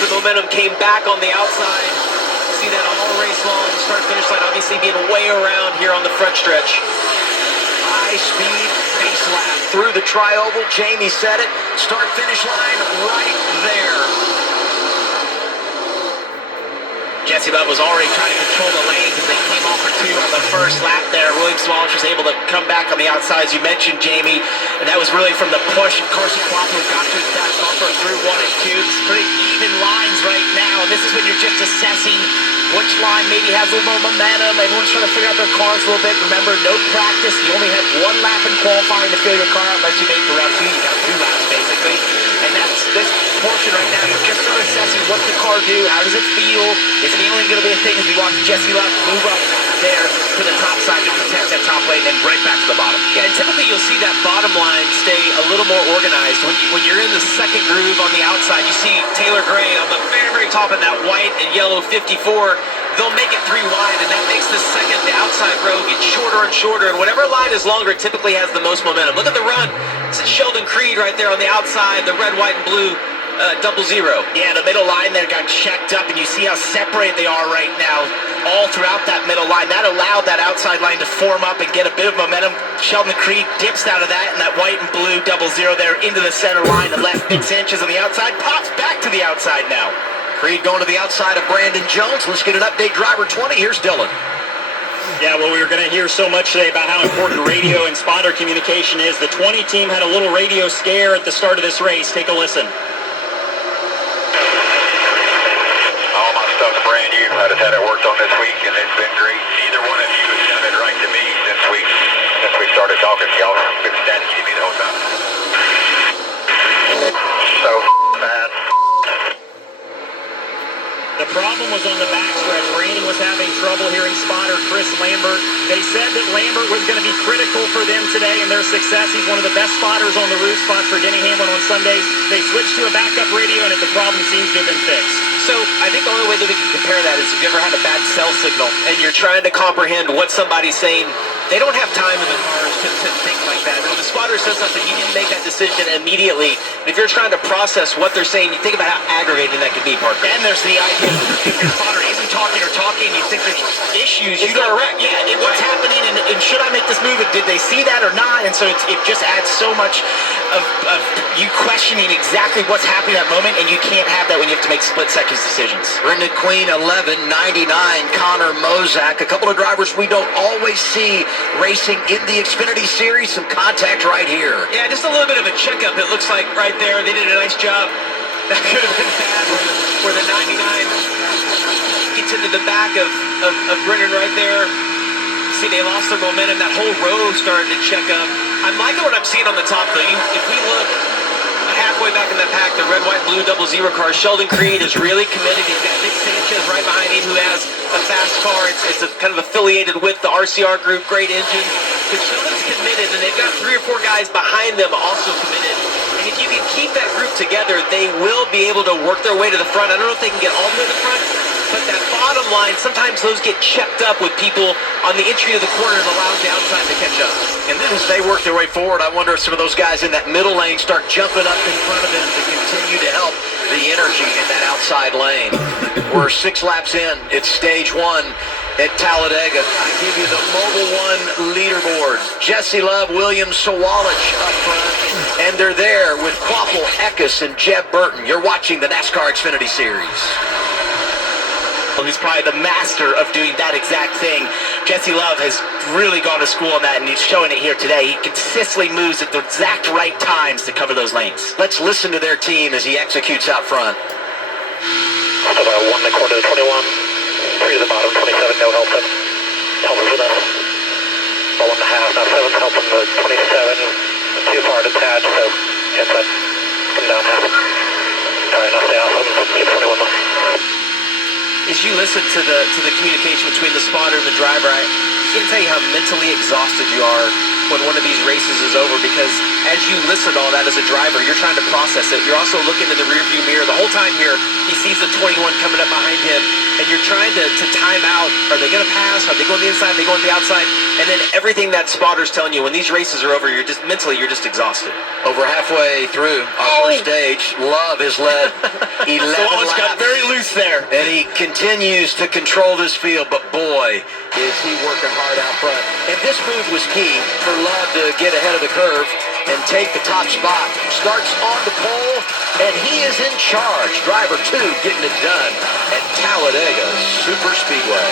the momentum came back on the outside. See that all race long, start-finish line obviously being way around here on the front stretch. High-speed pace lap through the tri-oval. Jamie said it. Start-finish line right there. Jesse Love was already trying to control the lanes as they came off for two on the first lap there. William Swalich was able to come back on the outside, as you mentioned, Jamie. And that was really from the push of Carson Quattro got to his back bumper through 1 and 2. It's pretty even lines right now. And this is when you're just assessing which line maybe has a little more momentum. Everyone's trying to figure out their cars a little bit. Remember, no practice. You only had 1 lap in qualifying to feel your car out unless you made for round 2. You got 2 laps, basically. And that's this portion right now. You're just sort of assessing what's the car do, how does it feel. Is feeling going to be a thing as we watch Jesse Love move up there to the top side to protect that top lane and right back to the bottom. Yeah, and typically you'll see that bottom line stay a little more organized. When you're in the second groove on the outside, you see Taylor Gray on the very, very top in that white and yellow 54. They'll make it 3 wide, and that makes the outside row get shorter and shorter, and whatever line is longer typically has the most momentum. Look at the run. It's Sheldon Creed right there on the outside, the red, white, and blue 00. Yeah, the middle line there got checked up, and you see how separated they are right now all throughout that middle line. That allowed that outside line to form up and get a bit of momentum. Sheldon Creed dips out of that, and that white and blue 00 there into the center line. The left 6 inches on the outside, pops back to the outside now. Creed going to the outside of Brandon Jones. Let's get an update. Driver 20. Here's Dylan. Yeah, well, we were going to hear so much today about how important radio and spotter communication is. The 20 team had a little radio scare at the start of this race. Take a listen. All my stuff's brand new. I just had it worked on this week, and it's been great. Neither one of you has sounded right to me since we started talking. Y'all have been standing to me the whole time. So bad. The problem was on the backstretch. Brandon was having trouble hearing spotter Chris Lambert. They said that Lambert was going to be critical for them today and their success. He's one of the best spotters on the roof spots for Denny Hamlin on Sundays. They switched to a backup radio, and the problem seems to have been fixed. So I think the only way that we can compare that is if you ever had a bad cell signal and you're trying to comprehend what somebody's saying. They don't have time in the cars to think like that. When the spotter says something, you need to make that decision immediately. And if you're trying to process what they're saying, you think about how aggravating that could be, Parker. And there's the idea if your spotter isn't talking or talking, you think there's issues. It's direct. Yeah, what's happening, and should I make this move? Did they see that or not? And so it just adds so much of you questioning exactly what's happening at that moment, and you can't have that when you have to make split-second decisions. Brendan Queen, 11.99. Connor Mozak, a couple of drivers we don't always see racing in the Xfinity Series. Some contact right here. Yeah, just a little bit of a checkup, it looks like, right there. They did a nice job. That could have been bad where the 99 gets into the back of Brennan right there. See, they lost their momentum. That whole row started to check up. I'm liking what I'm seeing on the top, though. If we look halfway back in the pack, the red, white, blue 00 car, Sheldon Creed is really committed. He's got Nick Sanchez right behind him, who has a fast car. It's kind of affiliated with the RCR group, great engine. But Sheldon's committed, and they've got 3 or 4 guys behind them also committed. And if you can keep that group together, they will be able to work their way to the front. I don't know if they can get all the way to the front, but that bottom line, sometimes those get checked up with people on the entry of the corner and allows the outside to catch up. And then as they work their way forward, I wonder if some of those guys in that middle lane start jumping up in front of them to continue to help the energy in that outside lane. We're 6 laps in. It's stage 1 at Talladega. I give you the Mobil 1 leaderboard. Jesse Love, William Swalich up front. And they're there with Quappel, Eckes, and Jeb Burton. You're watching the NASCAR Xfinity Series. He's probably the master of doing that exact thing. Jesse Love has really gone to school on that, and he's showing it here today. He consistently moves at the exact right times to cover those lanes. Let's listen to their team as he executes out front. So about 1 1/4 to 21, 3 to the bottom, 27, no help them. Help us with us. About 1 1/2, now 7's helping the 27, too far detached, so inside, come down half. All right, now stay off, I'm 21 more. as you listen to the communication between the spotter and the driver, I can't tell you how mentally exhausted you are when one of these races is over, because as you listen to all that as a driver, you're trying to process it. You're also looking in the rearview mirror the whole time here. He sees the 21 coming up behind him, and you're trying to time out. Are they going to pass? Are they going the inside? Are they going the outside? And then everything that spotter's telling you, when these races are over, you're just mentally, you're just exhausted. Over halfway through our first stage, Love has led 11 So laps. got very loose there. And he continues to control this field, but boy, is he working hard out front. And this move was key for Love to get ahead of the curve and take the top spot. Starts on the pole, and he is in charge. Driver 2 getting it done at Talladega Super Speedway.